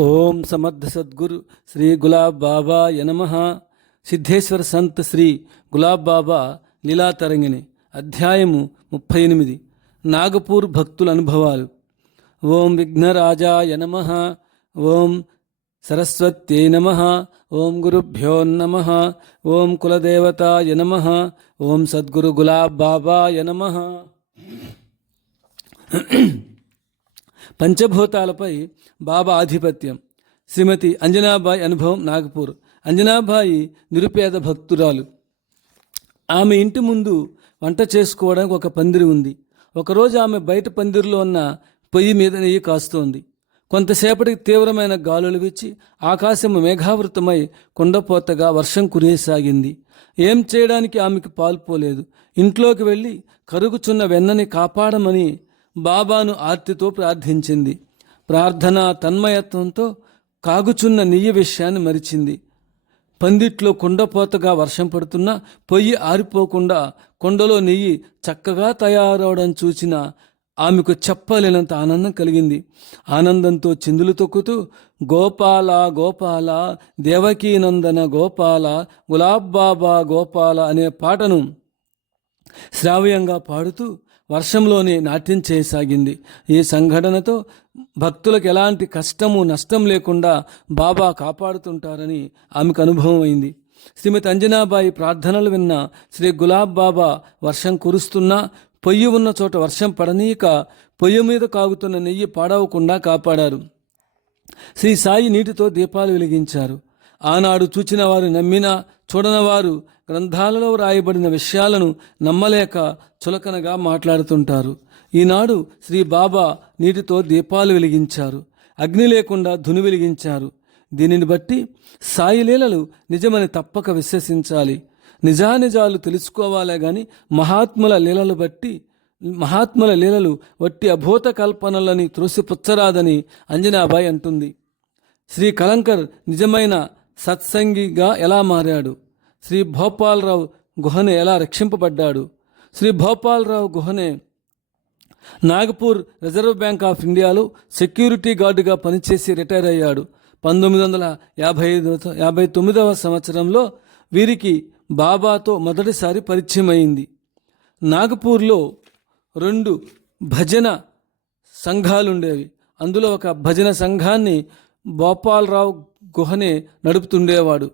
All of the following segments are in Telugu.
ఓం సమర్థ సద్గురు శ్రీ గులాబ్ బాబా యనమ. సిద్ధేశ్వర సంత్ శ్రీ గులాబ్ బాబా లీలా తరంగిణి అధ్యాయము ముప్పై ఎనిమిది. నాగపూర్ భక్తుల అనుభవాలు. ఓం విఘ్నరాజాయ నమ. ఓం సరస్వత్యై నమ. ఓం గురుభ్యో నమ. ఓం కులదేవతాయ నమ. ఓం సద్గురు గులాబ్ బాబాయ నమ. పంచభూతాలపై బాబా ఆధిపత్యం. శ్రీమతి అంజనాబాయి అనుభవం నాగపూర్. అంజనాబాయి నిరుపేద భక్తురాలు. ఆమె ఇంటి ముందు వంట చేసుకోవడానికి ఒక పందిరి ఉంది. ఒకరోజు ఆమె బయట పందిరిలో ఉన్న పొయ్యి మీద నెయ్యి కాస్తోంది. కొంతసేపటికి తీవ్రమైన గాలులు విచ్చి ఆకాశం మేఘావృతమై కొండపోతగా వర్షం కురియసాగింది ఏం చేయడానికి ఆమెకు పాల్పోలేదు ఇంట్లోకి వెళ్ళి కరుగుచున్న వెన్నని కాపాడమని బాబాను ఆర్తితో ప్రార్థించింది. ప్రార్థన తన్మయత్వంతో కాగుచున్న నెయ్యి విషయాన్ని మరిచింది. పందిట్లో కుండపోతగా వర్షం పడుతున్నా పొయ్యి ఆరిపోకుండా కొండలో నెయ్యి చక్కగా తయారవడం చూసిన ఆమెకు చెప్పలేనంత ఆనందం కలిగింది. ఆనందంతో చిందులు తొక్కుతూ గోపాల గోపాల దేవకీనందన గోపాల గులాబ్ బాబా గోపాల అనే పాటను శ్రావ్యంగా పాడుతూ వర్షంలోనే నాట్యం చేయసాగింది. ఈ సంఘటనతో భక్తులకు ఎలాంటి కష్టము నష్టం లేకుండా బాబా కాపాడుతుంటారని ఆమెకు అనుభవం అయింది. శ్రీమతి అంజనాబాయి ప్రార్థనలు విన్న శ్రీ గులాబ్ బాబా వర్షం కురుస్తున్నా పొయ్యి ఉన్న చోట వర్షం పడనీయక పొయ్యి మీద కాగుతున్న నెయ్యి పాడవకుండా కాపాడారు. శ్రీ సాయి నీటితో దీపాలు వెలిగించారు. ఆనాడు చూచిన వారు నమ్మినా చూడనవారు గ్రంథాలలో వ్రాయబడిన విషయాలను నమ్మలేక చులకనగా మాట్లాడుతుంటారు. ఈనాడు శ్రీ బాబా నీటితో దీపాలు వెలిగించారు. అగ్ని లేకుండా ధుని వెలిగించారు. దీనిని బట్టి సాయి లీలలు నిజమని తప్పక విశ్వసించాలి. నిజానిజాలు తెలుసుకోవాలే గాని మహాత్ముల లీలలు బట్టి మహాత్ముల లీలలు వట్టి అభూత కల్పనలని త్రోసిపుచ్చరాదని అంజనాబాయి అంటుంది. శ్రీ కలంకర్ నిజమైన సత్సంగిగా ఎలా మారాడు? శ్రీ భోపాలరావు గుహనే ఎలా రక్షింపబడ్డాడు? Shri Bhopalrao Guhane Nagpur reserve bank of ఇండియాలో సెక్యూరిటీ గార్డుగా పనిచేసి రిటైర్ అయ్యాడు. పంతొమ్మిది వందల యాభై ఐదు యాభై తొమ్మిదవ సంవత్సరంలో వీరికి బాబాతో మొదటిసారి పరిచయం అయింది నాగపూర్లో రెండు భజన సంఘాలుండేవి. అందులో ఒక భజన సంఘాన్ని భోపాలరావు గుహనే నడుపుతుండేవాడు.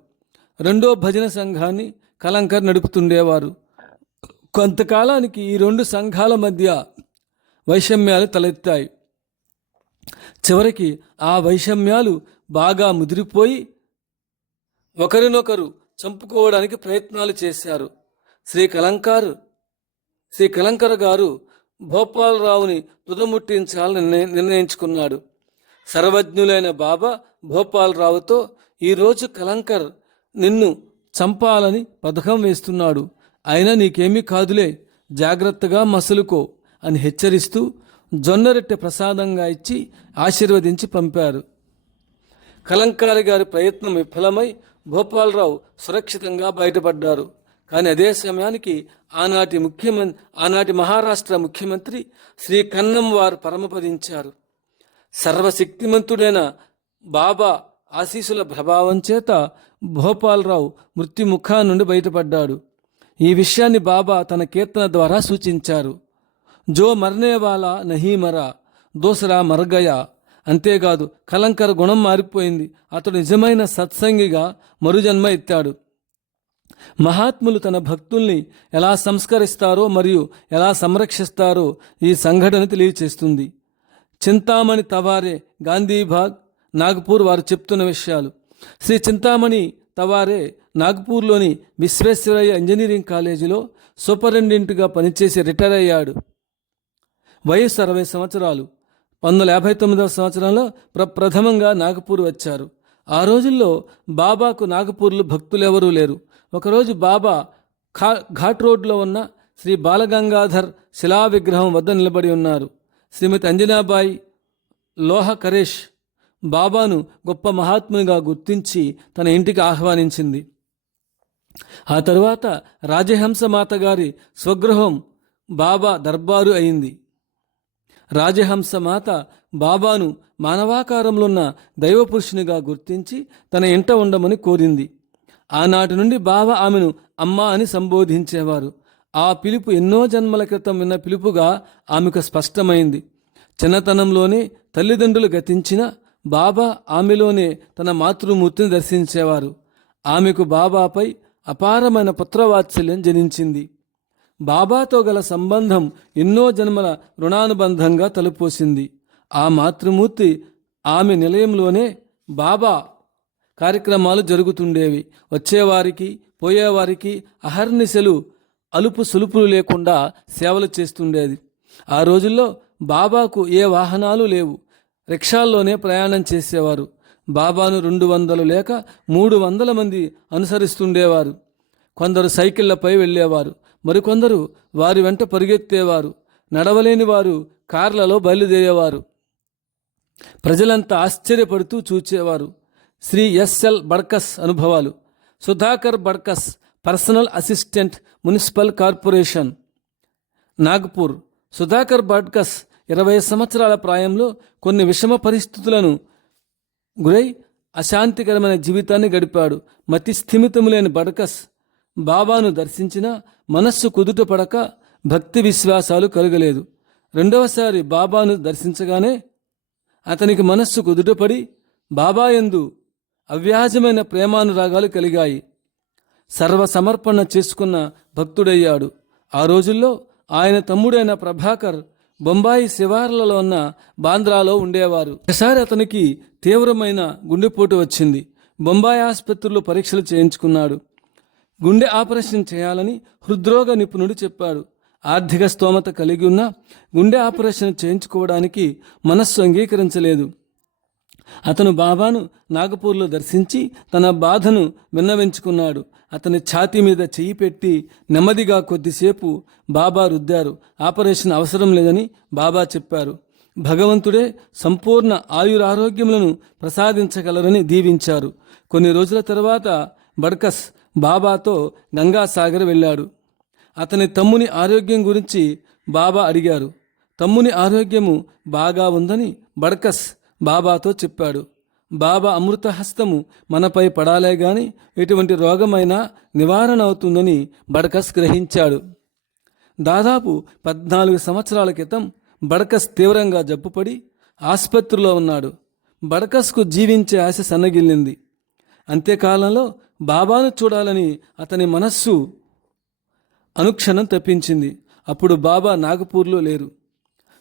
రెండో భజన సంఘాన్ని కలంకర్ నడుపుతుండేవారు. కొంతకాలానికి ఈ రెండు సంఘాల మధ్య వైషమ్యాలు తలెత్తాయి. చివరికి ఆ వైషమ్యాలు బాగా ముదిరిపోయి ఒకరినొకరు చంపుకోవడానికి ప్రయత్నాలు చేశారు. శ్రీ కలంకారు శ్రీ కలంకర్ గారు భోపాలరావుని తుదముట్టించాలని నిర్ణయించుకున్నాడు. సర్వజ్ఞులైన బాబా భోపాలరావుతో ఈరోజు కలంకర్ నిన్ను చంపాలని పథకం వేస్తున్నాడు. అయినా నీకేమీ కాదులే జాగ్రత్తగా మసలుకో అని హెచ్చరిస్తూ జొన్నరెట్టె ప్రసాదంగా ఇచ్చి ఆశీర్వదించి పంపారు. కలంకారి గారి ప్రయత్నం విఫలమై భోపాలరావు సురక్షితంగా బయటపడ్డారు. కానీ అదే సమయానికి ఆనాటి ముఖ్యమంత్రి ఆనాటి మహారాష్ట్ర ముఖ్యమంత్రి శ్రీ కన్నం వారు పరమపదించారు. సర్వశక్తిమంతుడైన బాబా ఆశీసుల ప్రభావం చేత భోపాలరావు మృత్యుముఖా నుండి బయటపడ్డాడు. ఈ విషయాన్ని బాబా తన కీర్తన ద్వారా సూచించారు. జో మర్నేవాలా నహీమరా దోసరా మరగయా. అంతేకాదు కలంకర గుణం మారిపోయింది. అతడు నిజమైన సత్సంగిగా మరుజన్మ ఎత్తాడు. మహాత్ములు తన భక్తుల్ని ఎలా సంస్కరిస్తారో మరియు ఎలా సంరక్షిస్తారో ఈ సంఘటన తెలియచేస్తుంది. చింతామణి తవారే గాంధీబాగ్ నాగపూర్ వారు చెప్తున్న విషయాలు. శ్రీ చింతామణి తవారే నాగపూర్లోని విశ్వేశ్వరయ్య ఇంజనీరింగ్ కాలేజీలో సూపరింటెండెంట్గా పనిచేసి రిటైర్ అయ్యాడు. వయస్సు అరవై సంవత్సరాలు. పంతొమ్మిది వందల యాభై తొమ్మిదవ సంవత్సరంలో ప్ర ప్రథమంగా నాగపూర్ వచ్చారు. ఆ రోజుల్లో బాబాకు నాగపూర్లో భక్తులెవరూ లేరు. ఒకరోజు బాబా ఖా ఘాట్ రోడ్లో ఉన్న శ్రీ బాలగంగాధర్ శిలా విగ్రహం వద్ద నిలబడి ఉన్నారు. శ్రీమతి అంజనాబాయి లోహ కరేష్ బాబాను గొప్ప మహాత్మునిగా గుర్తించి తన ఇంటికి ఆహ్వానించింది. ఆ తరువాత రాజహంస మాత గారి స్వగృహం బాబా దర్బారు అయింది. రాజహంస మాత బాబాను మానవాకారంలో ఉన్న దైవపురుషునిగా గుర్తించి తన ఇంట ఉండమని కోరింది. ఆనాటి నుండి బాబా ఆమెను అమ్మ అని సంబోధించేవారు. ఆ పిలుపు ఎన్నో జన్మల క్రితం విన్న పిలుపుగా ఆమెకు స్పష్టమైంది. చిన్నతనంలోనే తల్లిదండ్రులు గతించిన బాబా ఆమెలోనే తన మాతృమూర్తిని దర్శించేవారు. ఆమెకు బాబాపై అపారమైన పుత్రవాత్సల్యం జనించింది. బాబాతో గల సంబంధం ఎన్నో జన్మల రుణానుబంధంగా తలుపోసింది. ఆ మాతృమూర్తి ఆమె నిలయంలోనే బాబా కార్యక్రమాలు జరుగుతుండేవి. వచ్చేవారికి పోయేవారికి అహర్నిశలు అలుపు సులుపులు లేకుండా సేవలు చేస్తుండేది. ఆ రోజుల్లో బాబాకు ఏ వాహనాలు లేవు. రిక్షాల్లోనే ప్రయాణం చేసేవారు. బాబాను రెండు వందలు లేక మూడు వందల మంది అనుసరిస్తుండేవారు. కొందరు సైకిళ్ళపై వెళ్ళేవారు. మరికొందరు వారి వెంట పరిగెత్తేవారు. నడవలేని వారు కార్లలో బయలుదేరేవారు. ప్రజలంతా ఆశ్చర్యపడుతూ చూచేవారు. శ్రీ ఎస్ఎల్ బడ్కస్ అనుభవాలు. Sudhakar Badkas personal assistant municipal corporation. Nagpur. Sudhakar Badkas ఇరవై సంవత్సరాల ప్రాయంలో కొన్ని విషమ పరిస్థితులను గురై అశాంతికరమైన జీవితాన్ని గడిపాడు. మతి స్థిమితము లేని బడకస్ బాబాను దర్శించిన మనస్సు కుదుట పడక భక్తి విశ్వాసాలు కలగలేదు. రెండవసారి బాబాను దర్శించగానే అతనికి మనస్సు కుదుటపడి బాబా యందు అవ్యాజమైన ప్రేమానురాగాలు కలిగాయి. సర్వసమర్పణ చేసుకున్న భక్తుడయ్యాడు. ఆ రోజుల్లో ఆయన తమ్ముడైన ప్రభాకర్ బొంబాయి శివార్లలో ఉన్న బాంద్రాలో ఉండేవారు. ఒకసారి అతనికి తీవ్రమైన గుండెపోటు వచ్చింది. బొంబాయి ఆసుపత్రిలో పరీక్షలు చేయించుకున్నాడు. గుండె ఆపరేషన్ చేయాలని హృద్రోగ నిపుణుడు చెప్పాడు. ఆర్థిక స్తోమత కలిగి ఉన్న గుండె ఆపరేషన్ చేయించుకోవడానికి మనస్సు అంగీకరించలేదు. అతను బాబాను నాగపూర్లో దర్శించి తన బాధను విన్నవించుకున్నాడు. అతని ఛాతీ మీద చెయ్యి పెట్టి నెమ్మదిగా కొద్దిసేపు బాబా రుద్దారు. ఆపరేషన్ అవసరం లేదని బాబా చెప్పారు. భగవంతుడే సంపూర్ణ ఆయురారోగ్యములను ప్రసాదించగలరని దీవించారు. కొన్ని రోజుల తర్వాత బడ్కస్ బాబాతో గంగాసాగర్ వెళ్ళాడు. అతని తమ్ముని ఆరోగ్యం గురించి బాబా అడిగారు. తమ్ముని ఆరోగ్యము బాగా ఉందని బడ్కస్ బాబాతో చెప్పాడు. బాబా అమృతహస్తము మనపై పడాలే గాని ఎటువంటి రోగమైనా నివారణ అవుతుందని బడకస్ గ్రహించాడు. దాదాపు పద్నాలుగు సంవత్సరాల క్రితం బడకస్ తీవ్రంగా జబ్బుపడి ఆసుపత్రిలో ఉన్నాడు. బడకస్కు జీవించే ఆశ సన్నగిల్లింది. అంత్యకాలంలో బాబాను చూడాలని అతని మనస్సు అనుక్షణం తప్పించింది. అప్పుడు బాబా నాగపూర్లో లేరు.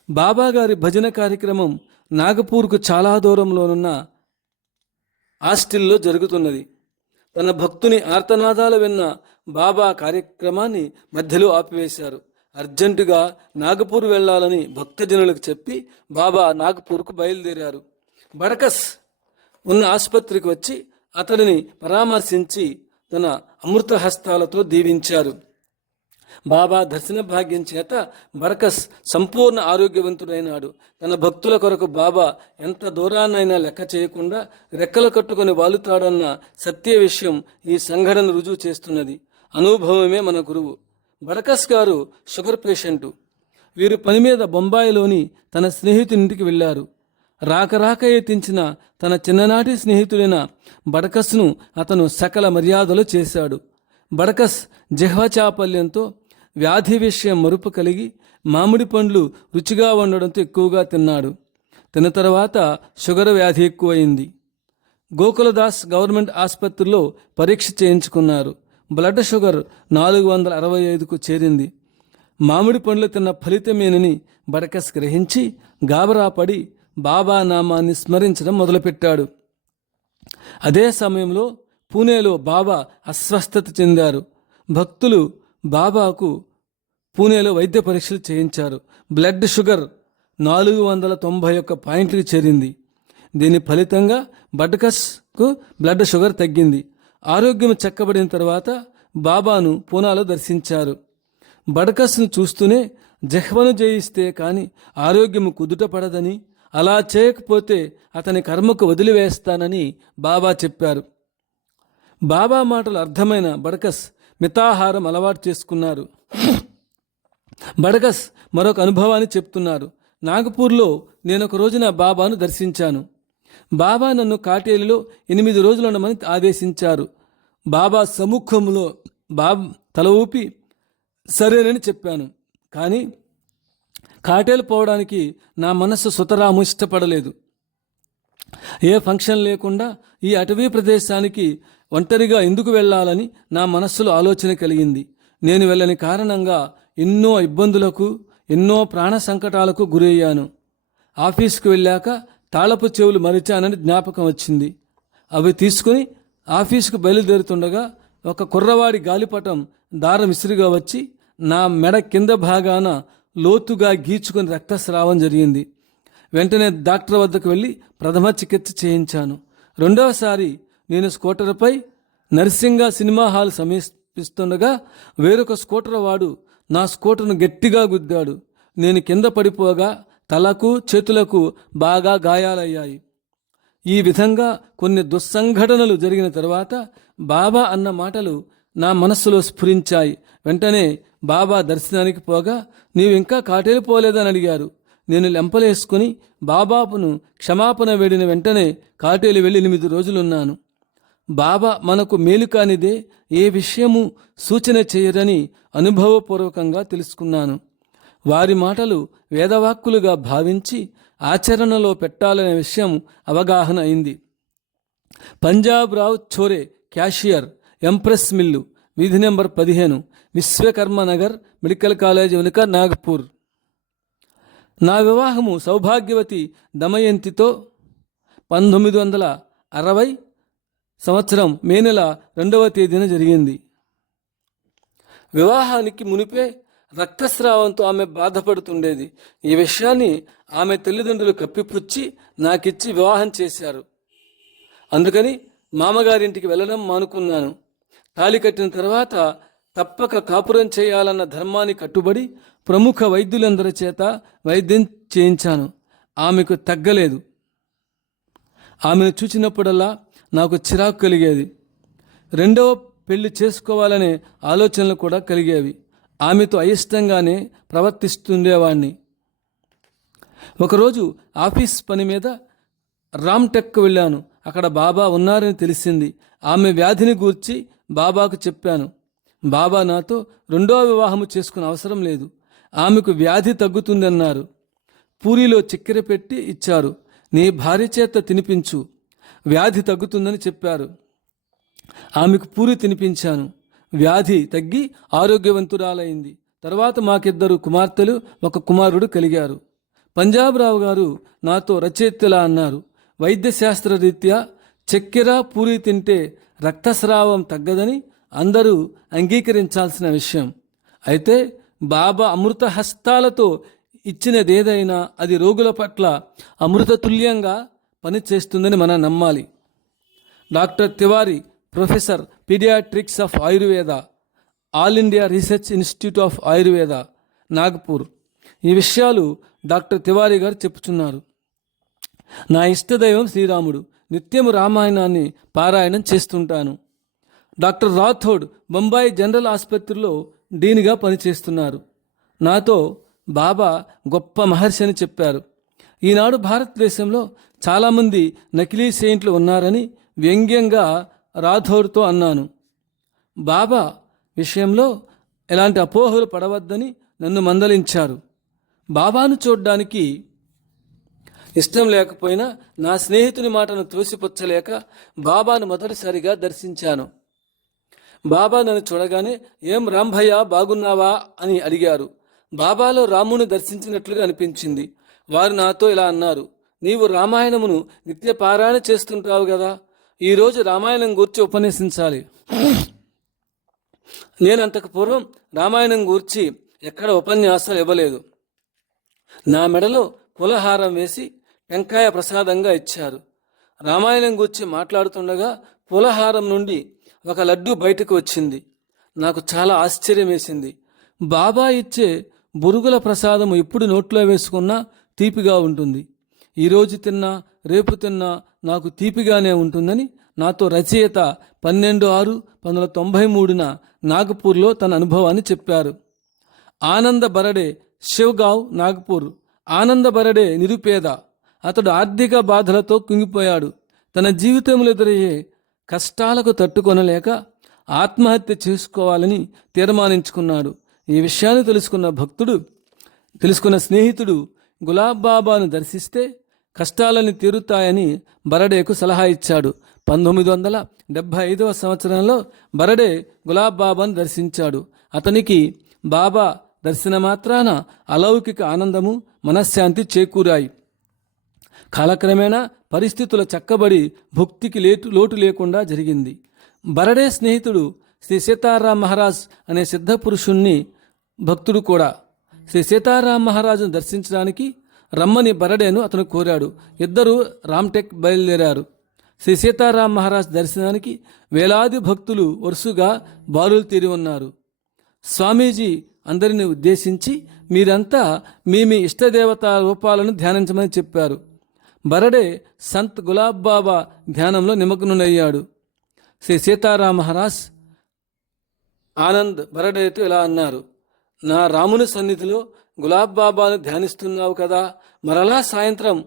బాబా గారి భజన కార్యక్రమం నాగపూర్కు చాలా దూరంలోనున్న ఆస్టిల్లో జరుగుతున్నది. తన భక్తుని ఆర్తనాదాలు విన్న బాబా కార్యక్రమాన్ని మధ్యలో ఆపివేశారు. అర్జెంటుగా నాగపూర్ వెళ్ళాలని భక్తజనులకు చెప్పి బాబా నాగపూర్కు బయలుదేరారు. బడకస్ ఉన్న ఆసుపత్రికి వచ్చి అతడిని పరామర్శించి తన అమృత హస్తాలతో దీవించారు. బాబా దర్శన భాగ్యం చేత బరకస్ సంపూర్ణ ఆరోగ్యవంతుడైనాడు. తన భక్తుల కొరకు బాబా ఎంత దూరాన్నైనా లెక్క చేయకుండా రెక్కలు కట్టుకొని వాలుతాడన్న సత్య విషయం ఈ సంఘటన రుజువు చేస్తున్నది. అనుభవమే మన గురువు. బరకస్ గారు షుగర్ పేషెంటు. వీరు పని మీద బొంబాయిలోని తన స్నేహితునింటికి వెళ్ళారు. రాక రాక ఎత్తించిన తన చిన్ననాటి స్నేహితుడైన బడకస్ను అతను సకల మర్యాదలు చేశాడు. బడకస్ జహ్వచాపల్యంతో వ్యాధి విషయం మరుపు కలిగి మామిడి పండ్లు రుచిగా ఉండడంతో ఎక్కువగా తిన్నాడు. తిన్న తర్వాత షుగర్ వ్యాధి ఎక్కువైంది. గోకులదాస్ గవర్నమెంట్ ఆసుపత్రిలో పరీక్ష చేయించుకున్నారు. బ్లడ్ షుగర్ నాలుగు వందల అరవై ఐదుకు చేరింది. మామిడి పండ్లు తిన్న ఫలితమేనని బడకస్ గ్రహించి గాబరా పడి బాబా నామాన్ని స్మరించడం మొదలుపెట్టాడు. అదే సమయంలో పూణేలో బాబా అస్వస్థత చెందారు. భక్తులు బాబాకు పూణేలో వైద్య పరీక్షలు చేయించారు. బ్లడ్ షుగర్ నాలుగు వందల తొంభై ఒక్క పాయింట్కి చేరింది. దీని ఫలితంగా బడ్కస్కు బ్లడ్ షుగర్ తగ్గింది. ఆరోగ్యం చక్కబడిన తర్వాత బాబాను పూనాలో దర్శించారు. బడకస్ను చూస్తూనే జహ్వను జయిస్తే కానీ ఆరోగ్యము కుదుట పడదని అలా చేయకపోతే అతని కర్మకు వదిలివేస్తానని బాబా చెప్పారు. బాబా మాటలు అర్థమైన బడకస్ మితాహారం అలవాటు చేసుకున్నారు. బడగస్ మరొక అనుభవాన్ని చెప్తున్నారు. నాగపూర్లో నేను ఒక రోజున బాబాను దర్శించాను. బాబా నన్ను కాటేలిలో ఎనిమిది రోజులు ఉండమని ఆదేశించారు. బాబా సముఖంలో బాబ్ తల ఊపి సరేనని చెప్పాను. కానీ కాటేలు పోవడానికి నా మనస్సు సుతరాము ఇష్టపడలేదు. ఏ ఫంక్షన్ లేకుండా ఈ అటవీ ప్రదేశానికి ఒంటరిగా ఎందుకు వెళ్ళాలని నా మనస్సులో ఆలోచన కలిగింది. నేను వెళ్ళని కారణంగా ఎన్నో ఇబ్బందులకు ఎన్నో ప్రాణ సంకటాలకు గురయ్యాను. ఆఫీస్కి వెళ్ళాక తాళపు చెవులు మరిచానని జ్ఞాపకం వచ్చింది. అవి తీసుకుని ఆఫీసుకు బయలుదేరుతుండగా ఒక కుర్రవాడి గాలిపటం దారం విసిరిగా వచ్చి నా మెడ కింద భాగాన లోతుగా గీచుకుని రక్తస్రావం జరిగింది. వెంటనే డాక్టర్ వద్దకు వెళ్ళి ప్రథమ చికిత్స చేయించాను. రెండవసారి నేను స్కూటర్పై నర్సింగా సినిమా హాల్ సమీపిస్తుండగా వేరొక స్కూటర్ వాడు నా స్కూటర్ను గట్టిగా గుద్దాడు. నేను కింద పడిపోగా తలకు చేతులకు బాగా గాయాలయ్యాయి. ఈ విధంగా కొన్ని దుస్సంఘటనలు జరిగిన తర్వాత బాబా అన్న మాటలు నా మనస్సులో స్ఫురించాయి. వెంటనే బాబా దర్శనానికి పోగా నీవు ఇంకా కాటేలు పోలేదని అడిగారు. నేను లెంపలేసుకుని బాబాపును క్షమాపణ వేడిన వెంటనే కాటేలు వెళ్ళి ఎనిమిది రోజులున్నాను. బాబా మనకు మేలు కానిదే ఏ విషయము సూచన చేయరని అనుభవపూర్వకంగా తెలుసుకున్నాను. వారి మాటలు వేదవాక్కులుగా భావించి ఆచరణలో పెట్టాలనే విషయం అవగాహన అయింది. Panjab Rao Chore cashier empress mill వీధి నెంబర్ పదిహేను విశ్వకర్మ నగర్ మెడికల్ కాలేజ్ వెనుక నాగపూర్. నా వివాహము సౌభాగ్యవతి దమయంతితో పంతొమ్మిది వందల అరవై సంవత్సరం మే నెల రెండవ తేదీన జరిగింది. వివాహానికి మునిపే రక్తస్రావంతో ఆమె బాధపడుతుండేది. ఈ విషయాన్ని ఆమె తల్లిదండ్రులు కప్పిపుచ్చి నాకిచ్చి వివాహం చేశారు. అందుకని మామగారింటికి వెళ్ళడం మానుకున్నాను. తాళి కట్టిన తర్వాత తప్పక కాపురం చేయాలన్న ధర్మాన్ని కట్టుబడి ప్రముఖ వైద్యులందరి చేత వైద్యం చేయించాను. ఆమెకు తగ్గలేదు. ఆమెను చూచినప్పుడల్లా నాకు చిరాకు కలిగేది. రెండవ పెళ్ళి చేసుకోవాలనే ఆలోచనలు కూడా కలిగేవి. ఆమెతో అయిష్టంగానే ప్రవర్తిస్తుండేవాణ్ణి. ఒకరోజు ఆఫీస్ పని మీద రామ్టెక్ వెళ్ళాను. అక్కడ బాబా ఉన్నారని తెలిసింది. ఆమె వ్యాధిని గూర్చి బాబాకు చెప్పాను. బాబా నాతో రెండో వివాహము చేసుకునే అవసరం లేదు. ఆమెకు వ్యాధి తగ్గుతుందన్నారు. పూరిలో చక్కెర పెట్టి ఇచ్చారు. నీ భార్య చేత తినిపించు. వ్యాధి తగ్గుతుందని చెప్పారు. ఆమెకు పూరి తినిపించాను. వ్యాధి తగ్గి ఆరోగ్యవంతురాలైంది. తర్వాత మాకిద్దరు కుమార్తెలు ఒక కుమారుడు కలిగారు. పంజాబ్ రావు గారు నాతో రచయితలా అన్నారు. వైద్యశాస్త్ర రీత్యా చక్కెర పూరి తింటే రక్తస్రావం తగ్గదని అందరూ అంగీకరించాల్సిన విషయం. అయితే బాబా అమృత హస్తాలతో ఇచ్చినదేదైనా అది రోగుల పట్ల అమృతతుల్యంగా పనిచేస్తుందని మనం నమ్మాలి. Doctor Tiwari professor paediatrics of Ayurveda all India research institute of Ayurveda Nagpur. ఈ విషయాలు డాక్టర్ తివారీ గారు చెప్పుచున్నారు. నా ఇష్టదైవం శ్రీరాముడు. నిత్యము రామాయణాన్ని పారాయణం చేస్తుంటాను. డాక్టర్ రాథోడ్ బొంబాయి జనరల్ ఆసుపత్రిలో డీన్గా పనిచేస్తున్నారు. నాతో బాబా గొప్ప మహర్షి అని చెప్పారు. ఈనాడు భారతదేశంలో చాలామంది నకిలీ సెయింట్లు ఉన్నారని వ్యంగ్యంగా రాథోర్తో అన్నాను. బాబా విషయంలో ఎలాంటి అపోహలు పడవద్దని నన్ను మందలించారు. బాబాను చూడ్డానికి ఇష్టం లేకపోయినా నా స్నేహితుని మాటను త్రోసిపుచ్చలేక బాబాను మొదటిసారిగా దర్శించాను. బాబా నన్ను చూడగానే ఏం రాంభయ్య బాగున్నావా? అని అడిగారు. బాబాలో రాముని దర్శించినట్లుగా అనిపించింది. వారు నాతో ఇలా అన్నారు. నీవు రామాయణమును నిత్య పారాయణ చేస్తుంటావు కదా ఈరోజు రామాయణం గూర్చి ఉపన్యసించాలి. నేను అంతకు పూర్వం రామాయణం గూర్చి ఎక్కడ ఉపన్యాసాలు ఇవ్వలేదు. నా మెడలో పులహారం వేసి టెంకాయ ప్రసాదంగా ఇచ్చారు. రామాయణం గూర్చి మాట్లాడుతుండగా పులహారం నుండి ఒక లడ్డు బయటకు వచ్చింది. నాకు చాలా ఆశ్చర్యం వేసింది బాబా ఇచ్చే బురుగుల ప్రసాదం ఎప్పుడు నోట్లో వేసుకున్నా తీపిగా ఉంటుంది. ఈరోజు తిన్నా రేపు తిన్నా నాకు తీపిగానే ఉంటుందని నాతో రచయిత పన్నెండు ఆరు పంతొమ్మిది వందల తొంభై మూడున నాగపూర్లో తన అనుభవాన్ని చెప్పారు. ఆనంద బరడే శివ్గావ్ నాగపూర్. ఆనందబరడే నిరుపేద. అతడు ఆర్థిక బాధలతో కుంగిపోయాడు. తన జీవితంలో ఎదురయ్యే కష్టాలకు తట్టుకొనలేక ఆత్మహత్య చేసుకోవాలని తీర్మానించుకున్నాడు. ఈ విషయాన్ని తెలుసుకున్న భక్తుడు తెలుసుకున్న స్నేహితుడు గులాబ్ బాబాను దర్శిస్తే కష్టాలని తీరుతాయని బరడేకు సలహా ఇచ్చాడు. పంతొమ్మిది వందల డెబ్భై ఐదవ సంవత్సరంలో బరడే గులాబ్ బాబాను దర్శించాడు. అతనికి బాబా దర్శన మాత్రాన అలౌకిక ఆనందము మనశ్శాంతి చేకూరాయి. కాలక్రమేణా పరిస్థితుల చక్కబడి భుక్తికి లేటు లోటు లేకుండా జరిగింది. బరడే స్నేహితుడు శ్రీ సీతారాం మహారాజ్ అనే సిద్ధపురుషుణ్ణి భక్తుడు కూడా. శ్రీ సీతారాం మహారాజును దర్శించడానికి రమ్మని బరడేను అతను కోరాడు. ఇద్దరూ రామ్టెక్ బయలుదేరారు. శ్రీ సీతారాం మహారాజ్ దర్శనానికి వేలాది భక్తులు వరుసగా బారులు తీరి ఉన్నారు. స్వామీజీ అందరిని ఉద్దేశించి మీరంతా మీ మీ ఇష్టదేవత రూపాలను ధ్యానించమని చెప్పారు. బరడే సంత్ గులాబ్ బాబా ధ్యానంలో నిమగ్నునయ్యాడు శ్రీ సీతారాం మహారాజ్ ఆనంద్ బరడేతో ఇలా అన్నారు. నా రాముని సన్నిధిలో గులాబ్ బాబాను ధ్యానిస్తున్నావు కదా. మరలా సాయంత్రం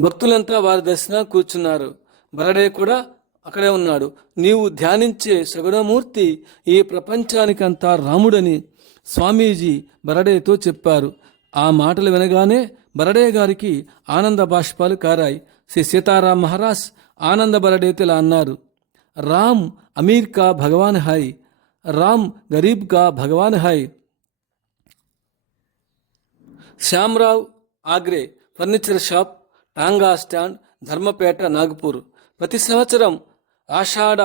భక్తులంతా వారి దర్శన కూర్చున్నారు. బరడే కూడా అక్కడే ఉన్నాడు. నీవు ధ్యానించే సగుణమూర్తి ఈ ప్రపంచానికంతా రాముడని స్వామీజీ బరడేతో చెప్పారు. ఆ మాటలు వినగానే బరడే గారికి ఆనంద బాష్పాలు కారాయి. శ్రీ సీతారాం మహారాజ్ ఆనంద బరడేతో ఇలా అన్నారు. రామ్ అమీర్ కా భగవాన్ హై. రామ్ గరీబ్ కా భగవాన్ high. Shyamrao Agre furniture shop tonga stand Dharampeth Nagpur. ప్రతి సంవత్సరం ఆషాఢ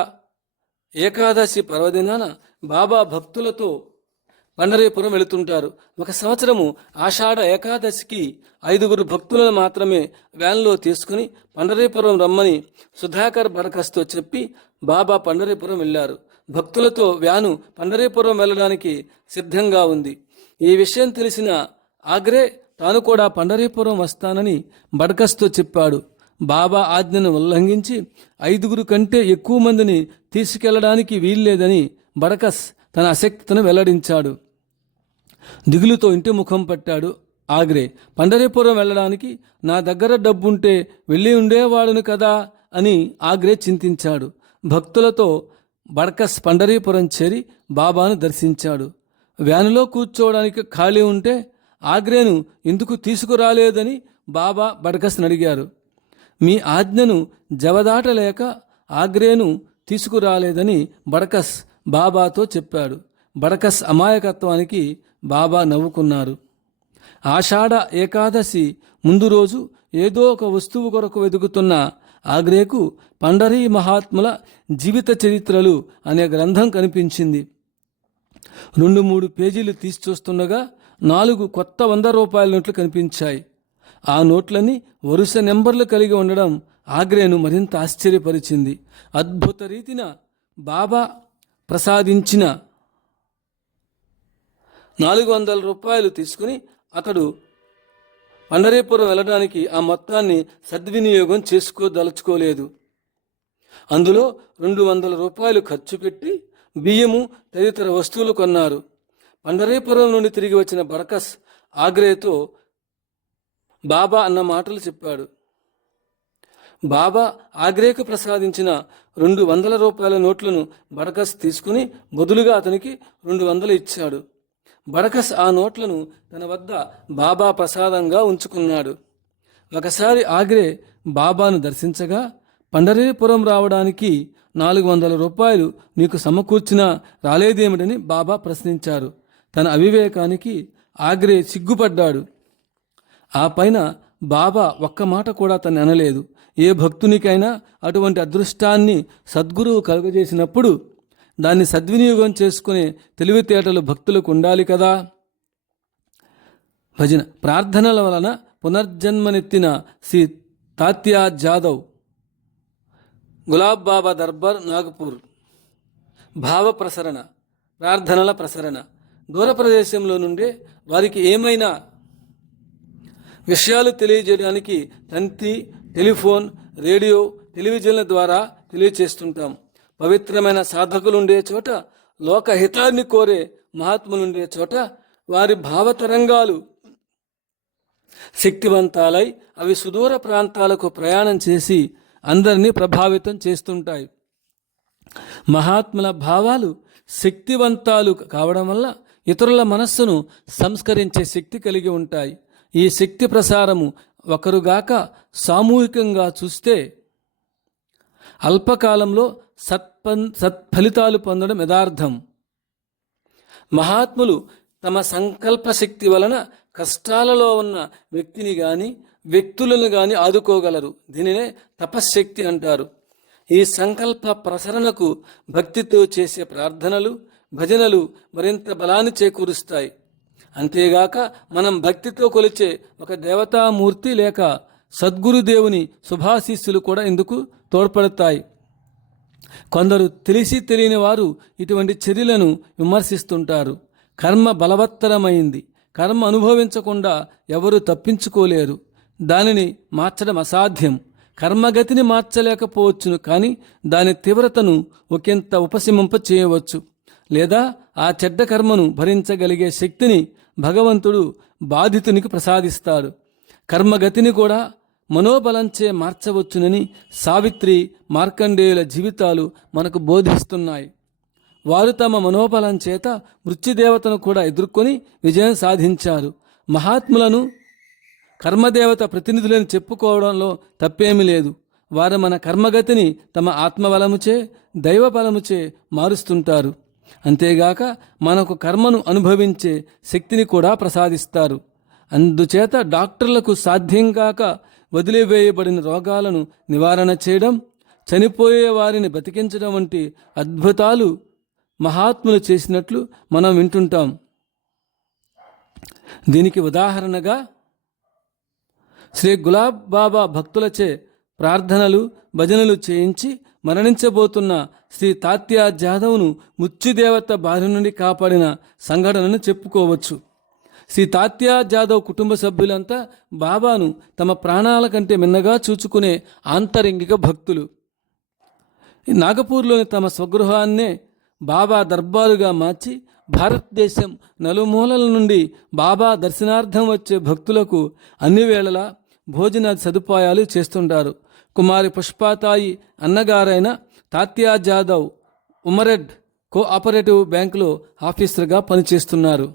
ఏకాదశి పర్వదినాన బాబా భక్తులతో పండరీపురం వెళుతుంటారు. ఒక సంవత్సరము ఆషాఢ ఏకాదశికి ఐదుగురు భక్తులను మాత్రమే వ్యాన్లో తీసుకుని పండరీపురం రమ్మని సుధాకర్ బరకస్తో చెప్పి బాబా పండరీపురం వెళ్ళారు. భక్తులతో వ్యాను పండరీపురం వెళ్ళడానికి సిద్ధంగా ఉంది. ఈ విషయం తెలిసిన ఆగ్రే తాను కూడా పండరీపురం వస్తానని బడకస్తో చెప్పాడు. బాబా ఆజ్ఞను ఉల్లంఘించి ఐదుగురు కంటే ఎక్కువ మందిని తీసుకెళ్ళడానికి వీల్లేదని బడకస్ తన అశక్తిని వెల్లడించాడు. దిగులుతో ఇంటి ముఖం పట్టాడు ఆగ్రే. పండరీపురం వెళ్ళడానికి నా దగ్గర డబ్బుంటే వెళ్ళి ఉండేవాడును కదా అని ఆగ్రే చింతించాడు. భక్తులతో బడకస్ పండరీపురం చేరి బాబాను దర్శించాడు. వ్యానులో కూర్చోవడానికి ఖాళీ ఉంటే ఆగ్రేను ఎందుకు తీసుకురాలేదని బాబా బడకస్ని అడిగారు. మీ ఆజ్ఞను జవదాటలేక ఆగ్రేను తీసుకురాలేదని బడకస్ బాబాతో చెప్పాడు. బడకస్ అమాయకత్వానికి బాబా నవ్వుకున్నారు. ఆషాఢ ఏకాదశి ముందు రోజు ఏదో ఒక వస్తువు కొరకు వెతుకుతున్న ఆగ్రేకు పండరీ మహాత్ముల జీవిత చరిత్రలు అనే గ్రంథం కనిపించింది. రెండు మూడు పేజీలు తీసి చూస్తుండగా నాలుగు కొత్త వంద రూపాయల నోట్లు కనిపించాయి. ఆ నోట్లని వరుస నెంబర్లు కలిగి ఉండడం ఆగ్రేను మరింత ఆశ్చర్యపరిచింది. అద్భుత రీతిన బాబా ప్రసాదించిన నాలుగు వందల రూపాయలు తీసుకుని అతడు పండరీపురం వెళ్ళడానికి ఆ మొత్తాన్ని సద్వినియోగం చేసుకోదలుచుకోలేదు. అందులో రెండు వందల రూపాయలు ఖర్చు పెట్టి బియ్యము తదితర వస్తువులు కొన్నారు. పండరీపురం నుండి తిరిగి వచ్చిన బరకస్ ఆగ్రేతో బాబా అన్న మాటలు చెప్పాడు. బాబా ఆగ్రేకు ప్రసాదించిన రెండు వందల రూపాయల నోట్లను బడకస్ తీసుకుని బదులుగా అతనికి రెండు వందలు ఇచ్చాడు. బడకస్ ఆ నోట్లను తన వద్ద బాబా ప్రసాదంగా ఉంచుకున్నాడు. ఒకసారి ఆగ్రే బాబాను దర్శించగా పండరీపురం రావడానికి నాలుగు వందల రూపాయలు నీకు సమకూర్చినా రాలేదేమిటని బాబా ప్రశ్నించారు. తన అవివేకానికి ఆగ్రే సిగ్గుపడ్డాడు. ఆ పైన బాబా ఒక్క మాట కూడా తను అనలేదు. ఏ భక్తునికైనా అటువంటి అదృష్టాన్ని సద్గురువు కలుగజేసినప్పుడు దాన్ని సద్వినియోగం చేసుకునే తెలివితేటలు భక్తులకు ఉండాలి కదా? భజన ప్రార్థనల వలన పునర్జన్మనెత్తిన శ్రీ తాత్యా జాదవ్. గులాబ్ బాబా దర్బార్ నాగపూర్. భావ ప్రసరణ ప్రార్థనల ప్రసరణ. దూర ప్రదేశంలో నుండే వారికి ఏమైనా విషయాలు తెలియజేయడానికి తంతి టెలిఫోన్ రేడియో టెలివిజన్ల ద్వారా తెలియచేస్తుంటాం. పవిత్రమైన సాధకులు ఉండే చోట లోకహితాన్ని కోరే మహాత్ములు ఉండే చోట వారి భావతరంగాలు శక్తివంతాలై అవి సుదూర ప్రాంతాలకు ప్రయాణం చేసి అందరినీ ప్రభావితం చేస్తుంటాయి. మహాత్ముల భావాలు శక్తివంతాలు కావడం వల్ల ఇతరుల మనస్సును సంస్కరించే శక్తి కలిగి ఉంటాయి. ఈ శక్తి ప్రసారము ఒకరుగాక సామూహికంగా చూస్తే అల్పకాలంలో సత్పన్ సత్ఫలితాలు పొందడం యథార్థం. మహాత్ములు తమ సంకల్ప శక్తి వలన కష్టాలలో ఉన్న వ్యక్తిని గాని వ్యక్తులను గాని ఆదుకోగలరు. దీనినే తపశ్శక్తి అంటారు. ఈ సంకల్ప ప్రసరణకు భక్తితో చేసే ప్రార్థనలు భజనలు మరింత బలాన్ని చేకూరుస్తాయి. అంతేగాక మనం భక్తితో కొలిచే ఒక దేవతామూర్తి లేక సద్గురుదేవుని శుభాశీస్సులు కూడా ఇందుకు తోడ్పడతాయి. కొందరు తెలిసి తెలియని వారు ఇటువంటి చర్యలను విమర్శిస్తుంటారు. కర్మ బలవత్తరమైంది. కర్మ అనుభవించకుండా ఎవరు తప్పించుకోలేరు. దానిని మార్చడం అసాధ్యం. కర్మగతిని మార్చలేకపోవచ్చును కానీ దాని తీవ్రతను ఒకంత ఉపశమింప చేయవచ్చు లేదా ఆ చెడ్డ కర్మను భరించగలిగే శక్తిని భగవంతుడు బాధితునికి ప్రసాదిస్తాడు. కర్మగతిని కూడా మనోబలంచే మార్చవచ్చునని సావిత్రి మార్కండేయుల జీవితాలు మనకు బోధిస్తున్నాయి. వారు తమ మనోబలం చేత మృత్యుదేవతను కూడా ఎదుర్కొని విజయం సాధించారు. మహాత్ములను కర్మదేవత ప్రతినిధులని చెప్పుకోవడంలో తప్పేమీ లేదు. వారు మన కర్మగతిని తమ ఆత్మబలముచే దైవ బలముచే మారుస్తుంటారు. అంతేగాక మనకు కర్మను అనుభవించే శక్తిని కూడా ప్రసాదిస్తారు. అందుచేత డాక్టర్లకు సాధ్యం కాక వదిలివేయబడిన రోగాలను నివారణ చేయడం చనిపోయే వారిని బతికించడం వంటి అద్భుతాలు మహాత్ములు చేసినట్లు మనం వింటుంటాం. దీనికి ఉదాహరణగా శ్రీ గులాబ్ బాబా భక్తులచే ప్రార్థనలు భజనలు చేయించి మరణించబోతున్న శ్రీ తాత్యా జాదవ్ను మృత్యుదేవత బారి నుండి కాపాడిన సంఘటనను చెప్పుకోవచ్చు. శ్రీ తాత్యా జాదవ్ కుటుంబ సభ్యులంతా బాబాను తమ ప్రాణాల కంటే మిన్నగా చూచుకునే ఆంతరింగిక భక్తులు. నాగపూర్లోని తమ స్వగృహాన్నే బాబా దర్బారుగా మార్చి భారతదేశం నలుమూలల నుండి బాబా దర్శనార్థం వచ్చే భక్తులకు అన్ని వేళలా భోజనాది సదుపాయాలు చేస్తుంటారు. కుమారి పుష్పాతాయి అన్నగారైన తాత్యా జాదవ్ ఉమరెడ్ కోఆపరేటివ్ బ్యాంకులో ఆఫీసర్గా పనిచేస్తున్నారు.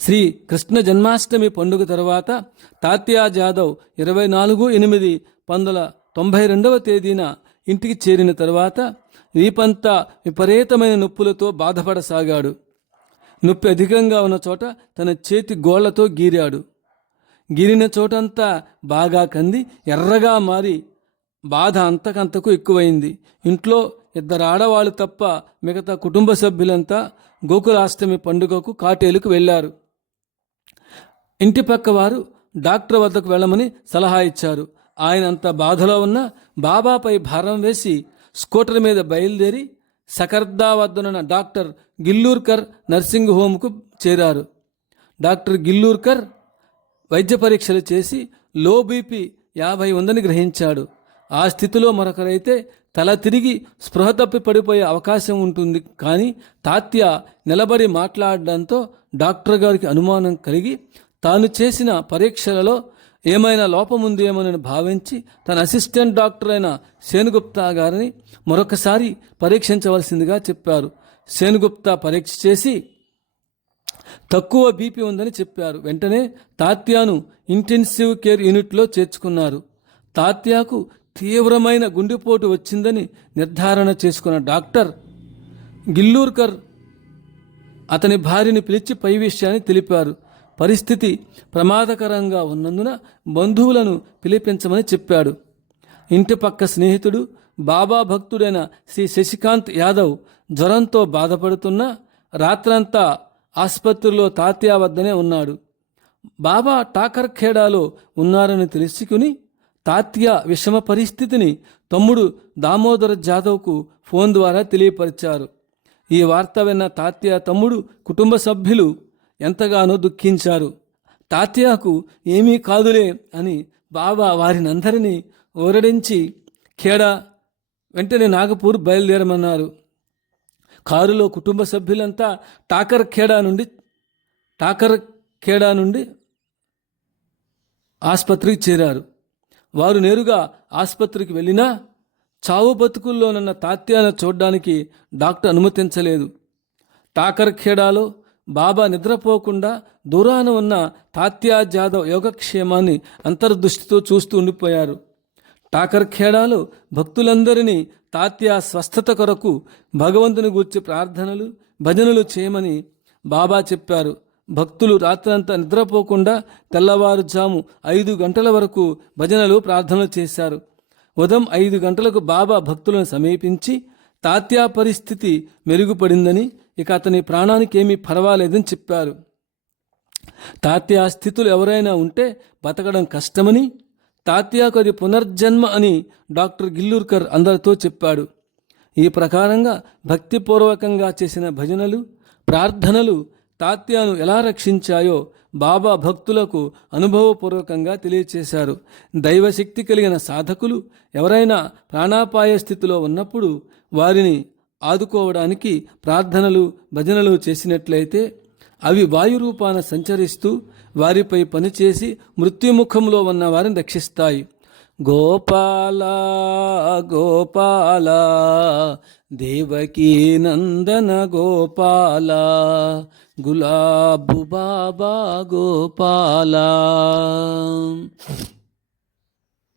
శ్రీ కృష్ణ జన్మాష్టమి పండుగ తర్వాత తాత్యా జాదవ్ ఇరవై నాలుగు ఎనిమిది పంతొమ్మిది తొంభై రెండవ తేదీన ఇంటికి చేరిన తర్వాత రీపంతా విపరీతమైన నొప్పులతో బాధపడసాగాడు. నొప్పి అధికంగా ఉన్న చోట తన చేతి గోళ్ళతో గీరాడు. గిరిన చోటంతా బాగా కంది ఎర్రగా మారి బాధ అంతకంతకు ఎక్కువైంది. ఇంట్లో ఇద్దరు ఆడవాళ్ళు తప్ప మిగతా కుటుంబ సభ్యులంతా గోకులాష్టమి పండుగకు కాటేలుకు వెళ్ళారు. ఇంటి పక్క వారు డాక్టర్ వద్దకు వెళ్ళమని సలహా ఇచ్చారు. ఆయన అంత బాధలో ఉన్న బాబాపై భారం వేసి స్కూటర్ మీద బయలుదేరి సకర్దా వద్దనున్న డాక్టర్ గిల్లూర్కర్ నర్సింగ్ హోమ్కు చేరారు. డాక్టర్ గిల్లూర్కర్ వైద్య పరీక్షలు చేసి లో బీపీ యాభై ఉందని గ్రహించాడు. ఆ స్థితిలో మరొకరైతే తల తిరిగి స్పృహ తప్పి పడిపోయే అవకాశం ఉంటుంది. కానీ తాత్య నిలబడి మాట్లాడడంతో డాక్టర్ గారికి అనుమానం కలిగి తాను చేసిన పరీక్షలలో ఏమైనా లోపముందేమోనని భావించి తన అసిస్టెంట్ డాక్టర్ అయిన సేనుగుప్తా గారిని మరొకసారి పరీక్షించవలసిందిగా చెప్పారు. సేనుగుప్తా పరీక్ష చేసి తక్కువ బీపీ ఉందని చెప్పారు. వెంటనే తాత్యాను ఇంటెన్సివ్ కేర్ యూనిట్లో చేర్చుకున్నారు. తాత్యాకు తీవ్రమైన గుండెపోటు వచ్చిందని నిర్ధారణ చేసుకున్న డాక్టర్ గిల్లూర్కర్ అతని భార్యని పిలిచి పై విషయాన్ని తెలిపారు. పరిస్థితి ప్రమాదకరంగా ఉన్నందున బంధువులను పిలిపించమని చెప్పాడు. ఇంటి పక్క స్నేహితుడు బాబా భక్తుడైన శ్రీ శశికాంత్ యాదవ్ జ్వరంతో బాధపడుతున్నా రాత్రంతా ఆసుపత్రిలో తాత్యా వద్దనే ఉన్నాడు. బాబా టాకర్ఖేడాలో ఉన్నారని తెలుసుకుని తాత్య విషమ పరిస్థితిని తమ్ముడు దామోదర జాదవ్కు ఫోన్ ద్వారా తెలియపరిచారు. ఈ వార్త విన్న తాత్య తమ్ముడు కుటుంబ సభ్యులు ఎంతగానో దుఃఖించారు. తాత్యాకు ఏమీ కాదులే అని బాబా వారినందరినీ ఊరడించి ఖేడా వెంటనే నాగపూర్ బయలుదేరమన్నారు. కారులో కుటుంబ సభ్యులంతా టాకర్ ఖేడా నుండి టాకర్ ఖేడా నుండి ఆసుపత్రికి చేరారు. వారు నేరుగా ఆసుపత్రికి వెళ్ళినా చావు బతుకుల్లోనున్న తాత్యాన చూడ్డానికి డాక్టర్ అనుమతించలేదు. టాకర్ఖేడాలో బాబా నిద్రపోకుండా దూరాన ఉన్న తాత్యా జాదవ్ యోగక్షేమాన్ని అంతర్దృష్టితో చూస్తూ ఉండిపోయారు. టాకర్ఖేడాలో భక్తులందరినీ తాత్యా స్వస్థత కొరకు భగవంతుని గూర్చి ప్రార్థనలు భజనలు చేయమని బాబా చెప్పారు. భక్తులు రాత్రంతా నిద్రపోకుండా తెల్లవారుజాము ఐదు గంటల వరకు భజనలు ప్రార్థనలు చేశారు. ఉదయం ఐదు గంటలకు బాబా భక్తులను సమీపించి తాత్యా పరిస్థితి మెరుగుపడిందని ఇక అతని ప్రాణానికి ఏమీ పర్వాలేదని చెప్పారు. తాత్యా స్థితులు ఎవరైనా ఉంటే బతకడం కష్టమని తాత్యాకు అది పునర్జన్మ అని డాక్టర్ గిల్లూర్కర్ అందరితో చెప్పాడు. ఈ ప్రకారంగా భక్తిపూర్వకంగా చేసిన భజనలు ప్రార్థనలు తాత్యాను ఎలా రక్షించాయో బాబా భక్తులకు అనుభవపూర్వకంగా తెలియచేశారు. దైవశక్తి కలిగిన సాధకులు ఎవరైనా ప్రాణాపాయ స్థితిలో ఉన్నప్పుడు వారిని ఆదుకోవడానికి ప్రార్థనలు భజనలు చేసినట్లయితే అవి వాయు రూపాన సంచరిస్తూ వారిపై పనిచేసి మృత్యుముఖంలో ఉన్న వారిని రక్షిస్తాయి. గోపాల గోపాల దేవకీ నందన గోపాల గులాబు బాబా గోపాల.